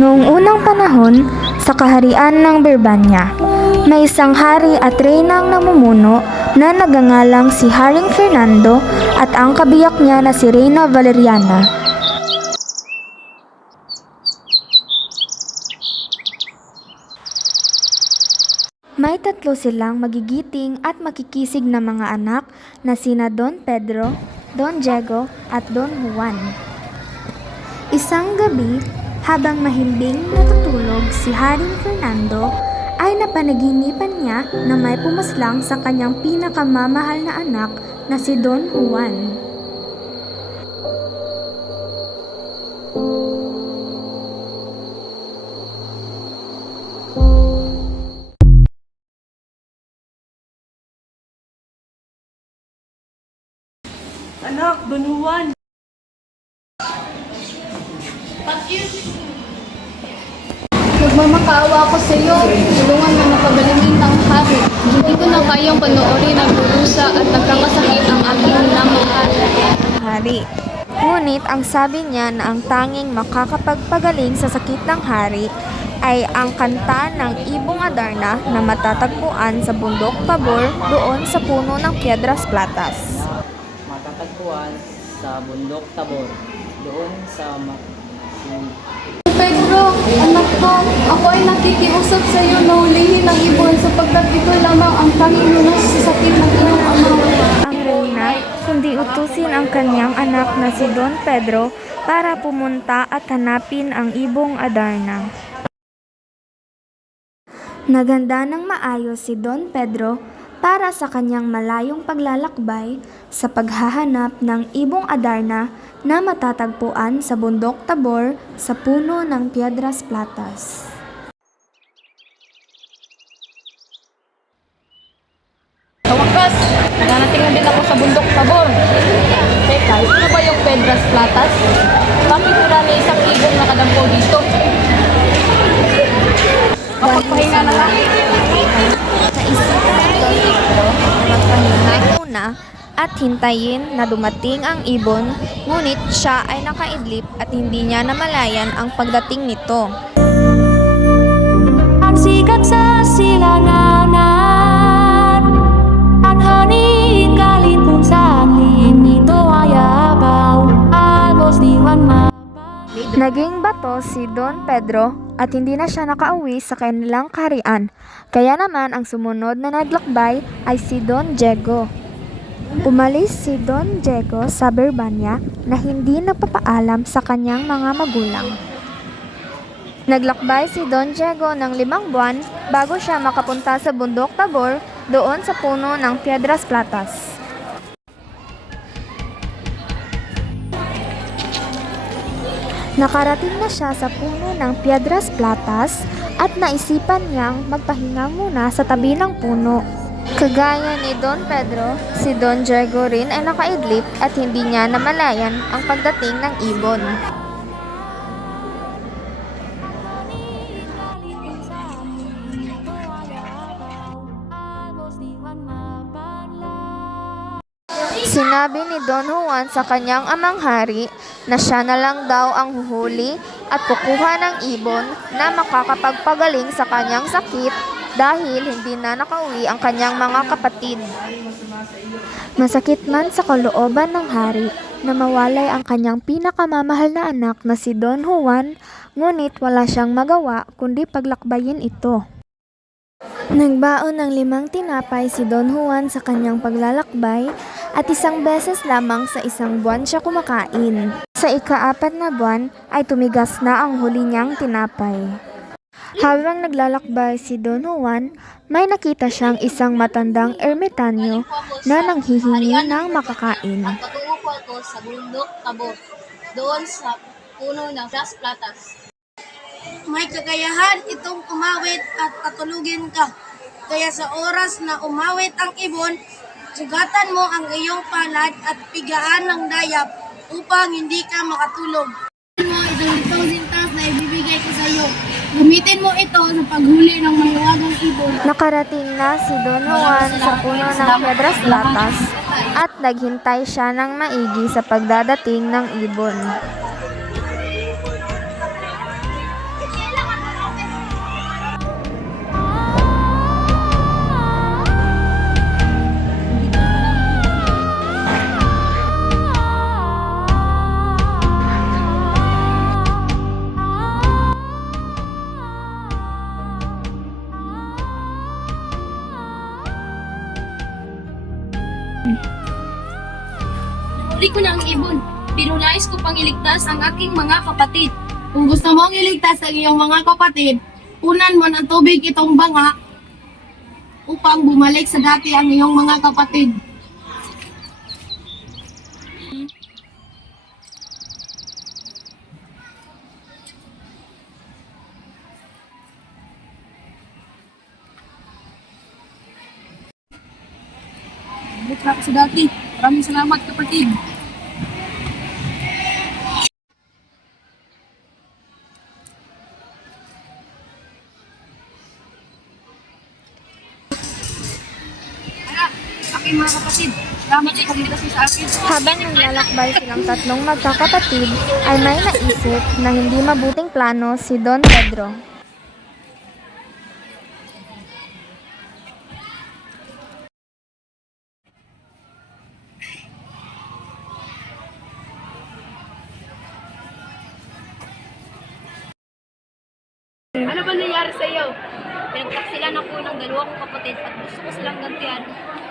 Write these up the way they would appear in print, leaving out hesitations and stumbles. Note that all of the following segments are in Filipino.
Noong unang panahon, sa kaharian ng Birbanya, may isang hari at reyna ang namumuno na nagangalang si Haring Fernando at ang kabiyak niya na si Reyna Valeriana. May tatlo silang magigiting at makikisig na mga anak na sina Don Pedro, Don Diego at Don Juan. Isang gabi, habang mahimbing natutulog si Haring Fernando, ay napanaginipan niya na may pumaslang sa kanyang pinakamamahal na anak na si Don Juan. Anak, Don Juan. Nagmamakaawa ako sa iyo. Tulungan mo na pabalimin ang hari. Hindi ko na kayang panoorin ang durusa at nagkakasakit ang aking namahal. Hari. Ngunit ang sabi niya na ang tanging makakapagpagaling sa sakit ng hari ay ang kanta ng Ibong Adarna na matatagpuan sa bundok Tabor doon sa puno ng Piedras Platas. Matatagpuan sa bundok Tabor doon sa Pedro, anak ko, ako ay nakikiusap sa iyo na hulihin ang ibon sapagkat ito lamang ang tanging lunas sa sakit ng iyong ama. Ang reyna, kundi utusin ang kanyang anak na si Don Pedro para pumunta at hanapin ang Ibong Adarna. Naganda ng maayos si Don Pedro para sa kanyang malayong paglalakbay sa paghahanap ng Ibong Adarna na matatagpuan sa bundok Tabor sa puno ng Piedras Platas. Sa wakas, nanating na din ako sa bundok Tabor. Teka, ito ba yung Piedras Platas? Bakit wala na isang ibon nakadampo dito? Makapagpahinga na lang. Naisipan ni Don Pedro na magpahinga muna at hintayin na dumating ang ibon, ngunit siya ay nakaidlip at hindi niya namalayan ang pagdating nito. Ang sikat sa silanganan, ang hangin galing kung saan nito ay abaw, agos diwan Naging bato si Don Pedro at hindi na siya nakauwi sa kanilang kaharian. Kaya naman ang sumunod na naglakbay ay si Don Diego. Umalis si Don Diego sa Birbanya na hindi nagpapaalam sa kanyang mga magulang. Naglakbay si Don Diego ng 5 buwan bago siya makapunta sa bundok Tabor doon sa puno ng Piedras Platas. Nakarating na siya sa puno ng Piedras Platas at naisipan niyang magpahinga muna sa tabi ng puno. Kagaya ni Don Pedro, si Don Diego rin ay nakaidlip at hindi niya namalayan ang pagdating ng ibon. Sinabi ni Don Juan sa kanyang amang hari na siya na lang daw ang huhuli at kukuha ng ibon na makakapagpagaling sa kanyang sakit dahil hindi na nakauwi ang kanyang mga kapatid. Masakit man sa kalooban ng hari na mawalay ang kanyang pinakamamahal na anak na si Don Juan, ngunit wala siyang magawa kundi paglakbayin ito. Nagbaon ng 5 tinapay si Don Juan sa kanyang paglalakbay at 1 beses lamang sa 1 buwan siya kumakain. Sa ika-4 na buwan ay tumigas na ang huli niyang tinapay. Habang naglalakbay si Don Juan, may nakita siyang isang matandang ermitanyo na nanghihingi ng makakain. Pag-uupo ako sa bundok Tabor, doon sa puno ng Piedras Platas. May kakayahan itong umawit at patulugin ka. Kaya sa oras na umawit ang ibon, sugatan mo ang iyong palad at pigaan ng dayap upang hindi ka makatulog. Mo itong 2,000 tas na ibibigay ko sa iyo. Gamitin mo ito sa paghuli ng mahiwagang ibon. Nakarating na si Don Juan sa puno ng Piedras Platas at naghintay siya ng maigi sa pagdadating ng ibon. Hinuli ko na ang ibon. Pinunais ko pang iligtas ang aking mga kapatid. Kung gusto mong iligtas ang iyong mga kapatid, punan mo ng tubig itong banga upang bumalik sa dati ang iyong mga kapatid. Balik na ako sa dati. Maraming salamat, kapatid. Aking mga kapatid, salamat sa pagligtas niyo sa akin. Habang naglalakbay silang tatlong magkakapatid, ay may naisip na hindi mabuting plano si Don Pedro. Ano ba nangyari sa iyo? Pinagtaksilan ako ng dalawang kapatid at gusto ko silang gantihan.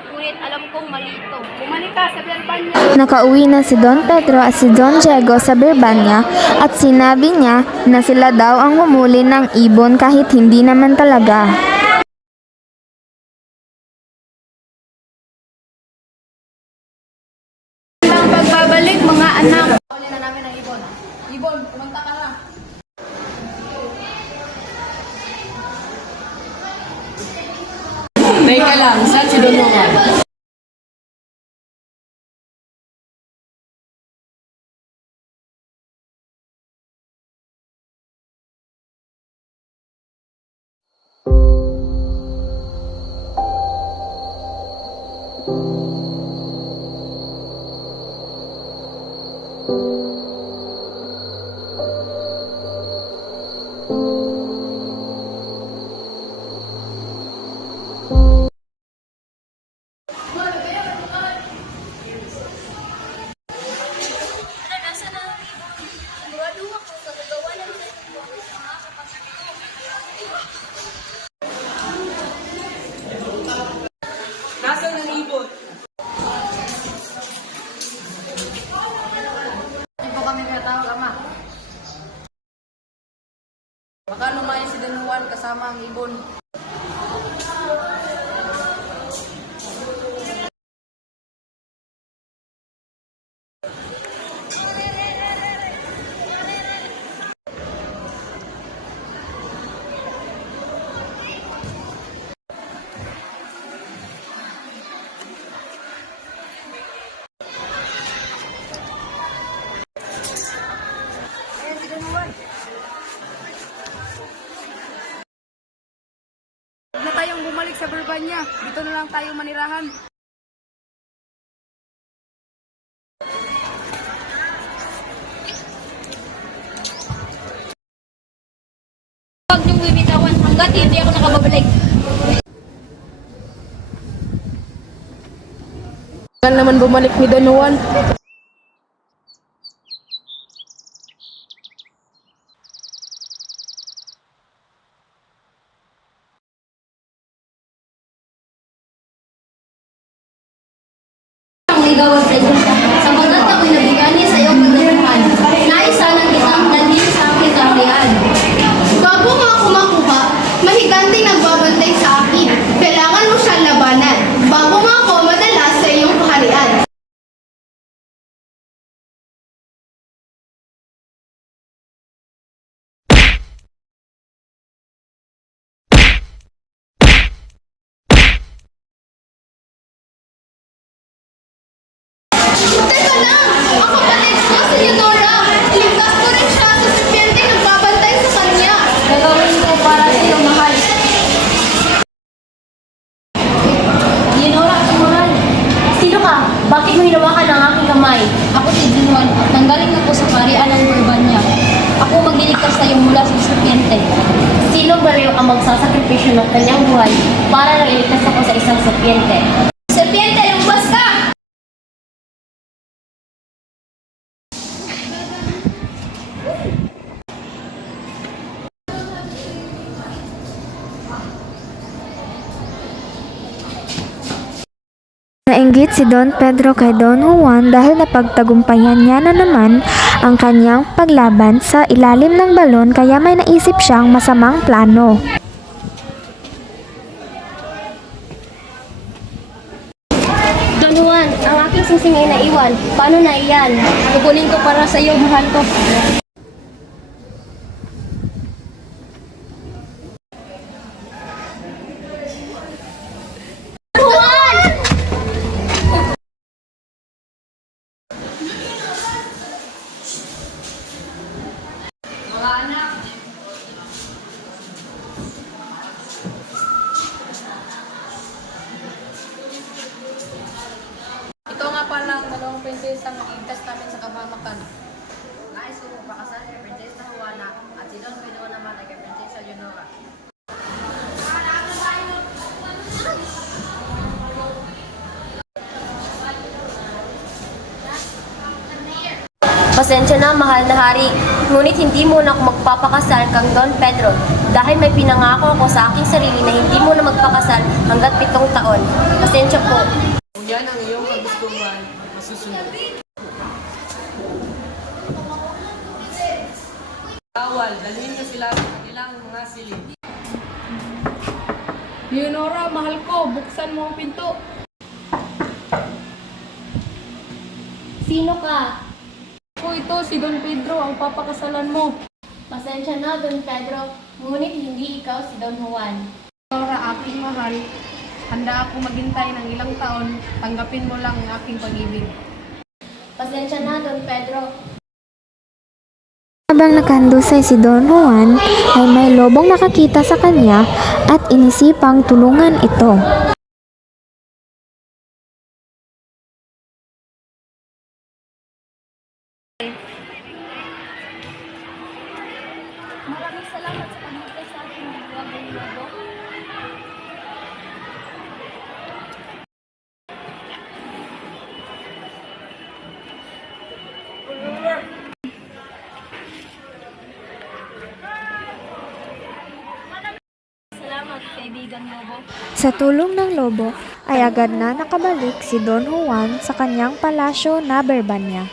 Ngunit alam kong mali ito. Bumalik ka sa Berbanya. Nakauwi na si Don Pedro at si Don Diego sa Birbanya at sinabi niya na sila daw ang humuli ng ibon kahit hindi naman talaga. Ang pagbabalik mga anak. Huli na namin ang ibon. Ibon, pumunta ka na. Teka lang, saan si Don Juan? Nasaan ang ibon? Hindi po kami pinatawag, Ama. Baka lumayo si Don Juan kasama ang ibon. Huwag na tayong bumalik sa Berbanya. Dito na lang tayo manirahan. Huwag niyong bibitawan hanggat hindi ako nakababalik. Saan naman bumalik ni Don Juan? Ang ligawan sa iyo. Sapagat ako'y nabigani sa iyong kaganahan. Nais sanang kitang dalhin sa aking kaharian. Bago nga ako makuha, mahiganting nagbabantay sa akin. Kailangan mo siyang labanan. Bago nga ako madala sa iyong kaharian. Teka lang! Ang kapatid niya, si Leonora! Ligtas ko rin siya sa serpiente nagbabantay sa kanya! Gagawin ko para sa iyo, mahal. Leonora, ang mahal. Sino ka? Bakit mo hinawakan ang aking kamay? Ako si Don Juan. Nanggaling ako sa kaharian ng Berbanya. Ako magliligtas sa iyo mula sa serpiente. Sino ba rin ang magsasakripisyo ng kanyang buhay para lang iligtas ako sa isang serpiente? Serpiente, lumabas ka! Nainggit si Don Pedro kay Don Juan dahil napagtagumpayan niya na naman ang kanyang paglaban sa ilalim ng balon kaya may naisip siyang masamang plano. Don Juan, ang aking sising ay naiwan. Paano na iyan? Kukunin ko para sa iyo, mahal ko. Ito nga pala ang dalawang prinsesa na iligtas namin sa kabamakan. Nais ko magpakasal kay Prinsesa Juana at si Don Pedro naman ay kay Prinsesa Leonora. Pasensya na, mahal na hari. Ngunit hindi mo na ako magpapakasal kang Don Pedro dahil may pinangako ako sa aking sarili na hindi mo na magpakasal hanggat 7 taon. Pasensya po. Kung yan ang iyong kagustuhan, masusunod. Bawal, dalhin niyo sila sa kanilang mga silid. Leonora, mahal ko, buksan mo ang pinto. Sino ka? Ako ito, si Don Pedro, ang papakasalan mo. Pasensya na, Don Pedro. Ngunit hindi ikaw si Don Juan. Leonora, aking mahal, handa ako maghintay ng ilang taon, tanggapin mo lang ang aking pag-ibig. Pasensya na, Don Pedro. Habang nakahandusay si Don Juan ay may lobong nakakita sa kanya at inisipang tulungan ito. Maraming salamat sa pagbigay sa akin ng buwag ng lobo. Salamat, kaibigan lobo. Sa tulong ng lobo ay agad na nakabalik si Don Juan sa kanyang palasyo na Berbanya.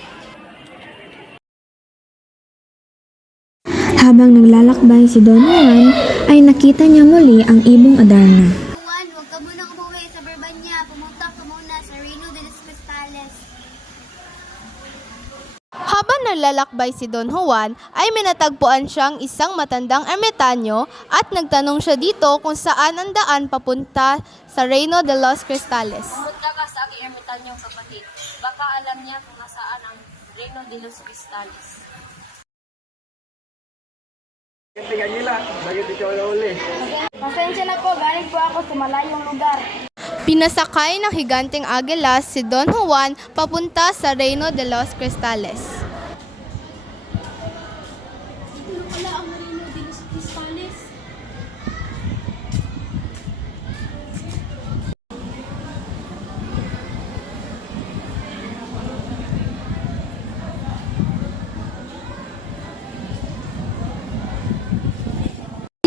Habang naglalakbay si Don Juan ay nakita niya muli ang ibong Adarna. Juan, huwag ka munang umuwi sa Berbanya. Pumunta ka muna sa Reino de los Cristales. Habang naglalakbay si Don Juan, ay minatagpuan siyang isang matandang ermitanyo at nagtanong siya dito kung saan ang daan papunta sa Reino de los Cristales. Pumunta ka sa aking ermitanyong kapatid. Baka alam niya kung nasaan ang Reino de los Cristales. Pasensya na po, galing po ako sa malayong lugar. Pinasakay ng higanteng agilas si Don Juan papunta sa Reino de los Cristales. Wala ang Reino de los Cristales.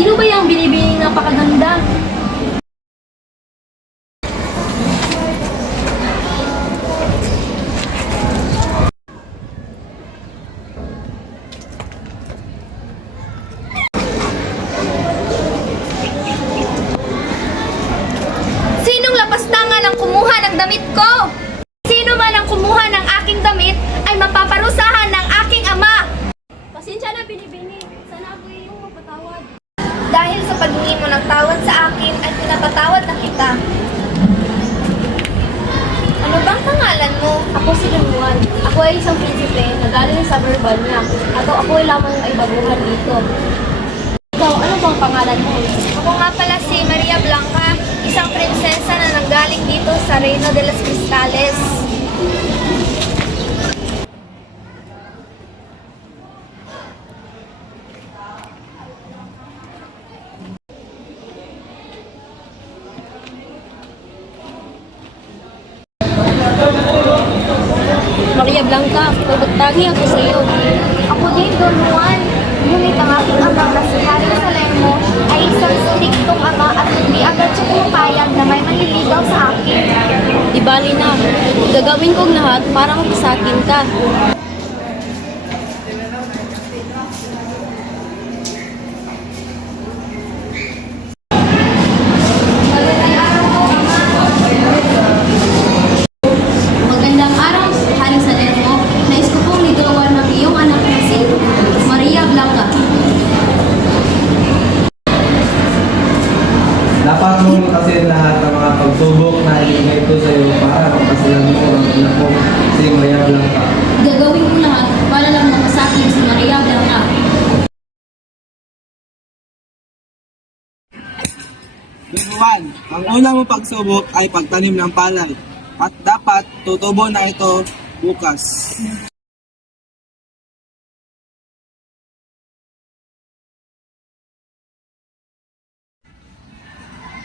Sino ba yung binibining napakaganda? Sinong lapastangan ang kumuha ng damit ko? Sino man ang kumuha ng aking damit ay mapaparusahan ng aking ama. Pasensya na, binibini. Sana ako yung mapatawad. Dahil sa paghingi mo ng tawad sa akin ay pinapatawad na kita. Ano bang pangalan mo? Ako si Don Juan. Ako ay isang prinsipe na galing sa Berbanya. At ako ay lamang ay baguhan dito. Ikaw, ano bang pangalan mo? Ako nga pala si Maria Blanca, isang prinsesa na nanggaling dito sa Reino de los Cristales. Maria Blanca, pagbagtagi ako sa iyo. Ako din, Don Juan. Ngunit ang aking ama na si Haring Salermo ay isang striktong ama at hindi agad siya pumapayag na may manliligaw sa akin. Di bali na, gagawin kong lahat para mapasakin ka. Magandang araw, Haring Salermo. Nais ko pong ligawan ng iyong anak na si Maria Blanca. Dapat mong kasi lahat ng mga pagsubok na ibigay ko sa iyo para mapasilan mo ang anak mo si Maria Blanca. Gagawin ko lahat para lang mapasakin si Maria Blanca. Juan, ang unang mong pagsubok ay pagtanim ng palay at dapat tutubo na ito bukas.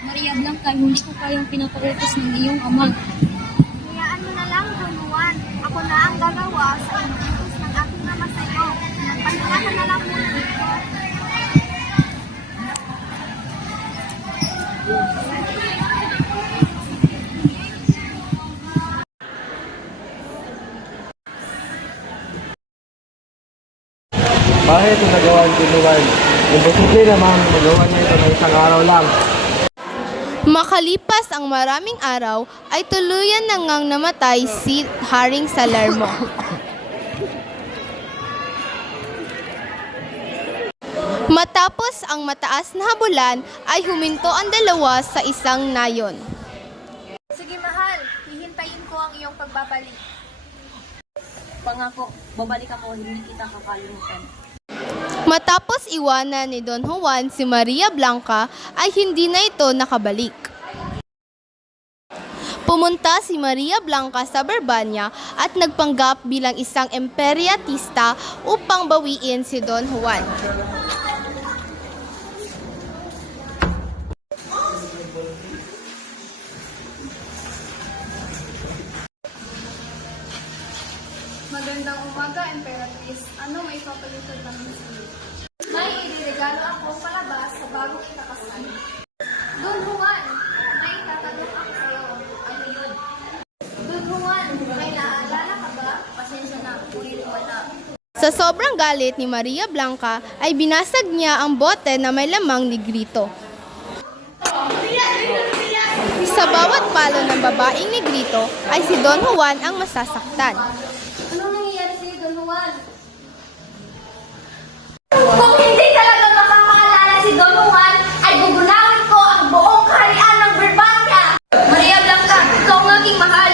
Maria Blanca, hindi ko kayang pinapautos ng iyong ama. Hayaan mo na lang, Don Juan. Ako na ang gagawa sa inutos ng aking ama sa iyo. Nagpahinga ka na lang muna dito. Bakit ito nagawa ni Juan? Imposible naman magawa niya ito ng isang araw lang. Makalipas ang maraming araw, ay tuluyan na ngang namatay si Haring Salermo. Matapos ang mataas na habulan, ay huminto ang dalawa sa isang nayon. Sige, mahal. Hihintayin ko ang iyong pagbabalik. Pangako, babalik ako, hindi kita kakalimutan. Matapos iwanan ni Don Juan si Maria Blanca, ay hindi na ito nakabalik. Pumunta si Maria Blanca sa Barbania at nagpanggap bilang isang emperyatista upang bawiin si Don Juan. Magandang umaga, Emperatrice. Ano may papalitan namin sa iyo? May iniregalo ako palabas sa bagong ikakasal. Don Juan, may tatanong ako sa iyo. Ano yun? Don Juan, may naalala ka ba? Pasensya na, ulit wala. Sa sobrang galit ni Maria Blanca, ay binasag niya ang bote na may lamang negrito. Sa bawat palo ng babaeng negrito, ay si Don Juan ang masasaktan. Anong nangyayari sa'yo, Don Juan? Kung hindi talaga makakaalala si Don Juan, ay gugulawin ko ang buong kaharian ng Barbania! Maria Blanca, ikaw ang aking mahal.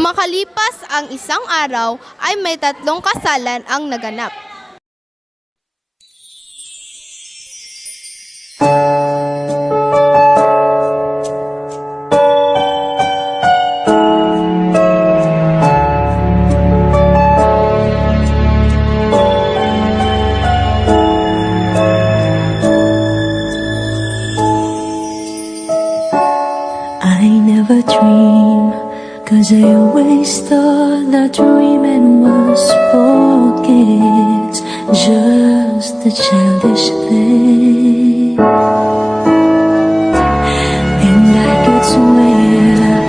Makalipas ang isang araw, ay may 3 kasalan ang naganap. I never dream, 'cause I always thought that dreaming was for kids, just a childish thing. And I could swear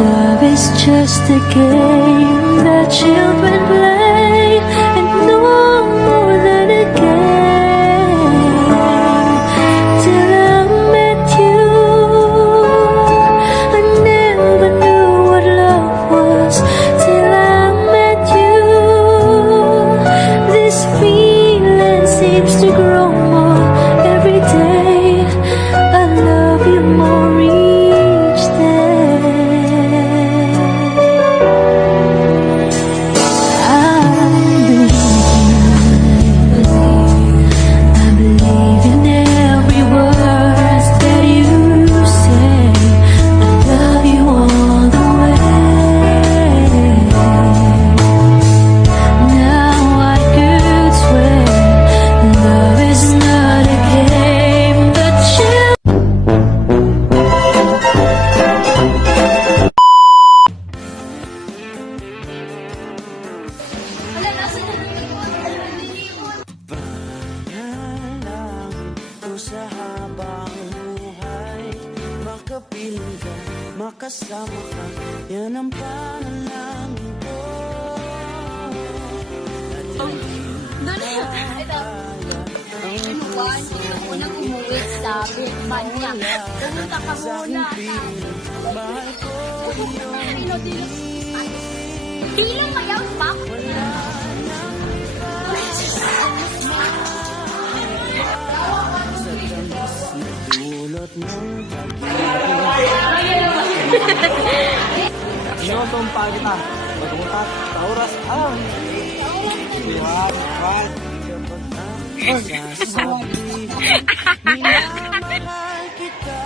love is just a game that children play, and no more than a game. Till I met you, I never knew what love was. Till I met you, this feeling seems to grow more every day. I love you more each day. yan ang panalangin ko. Juan, yung unang umuwi sa Birmania. Pumunta ka muna sa... Mahal ko Ano, Dilo mayaw pa? dulot ng Inutumpa kita. Pagpunta sa oras ang Juan, Juan. pagsasabi. Minamahal kita.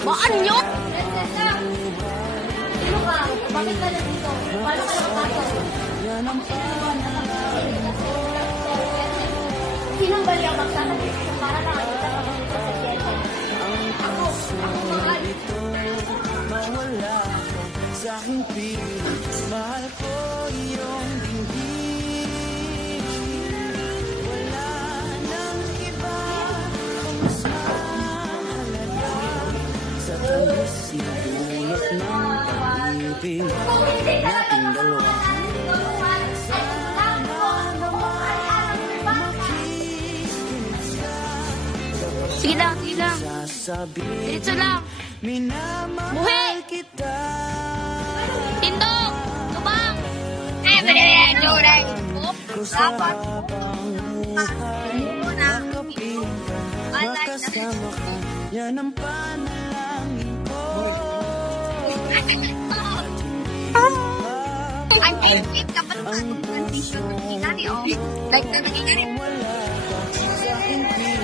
Baan nyo? Sino ka? Bakit ka nandito? Paano ka nakapasok? Yan ang Sinang bali ang magsasabi para lang ang kita sa pagkakita? Ako mahal. mawala sa aking piling. Mahal ko iyong dinggin. Wala nang iba ang mas mahalaga sa tamis na dulot ng pag-ibig nating dalawa. Sige lang, sige lang. Sasabi Diretso lang. minamahal kita. Tindog! Tubang! Dapat makasama ka. Yan ang panalangin ko. Ang pahigit kapag ang condition ng inani, oh. Like, nagiging Wala ka sa aking piling.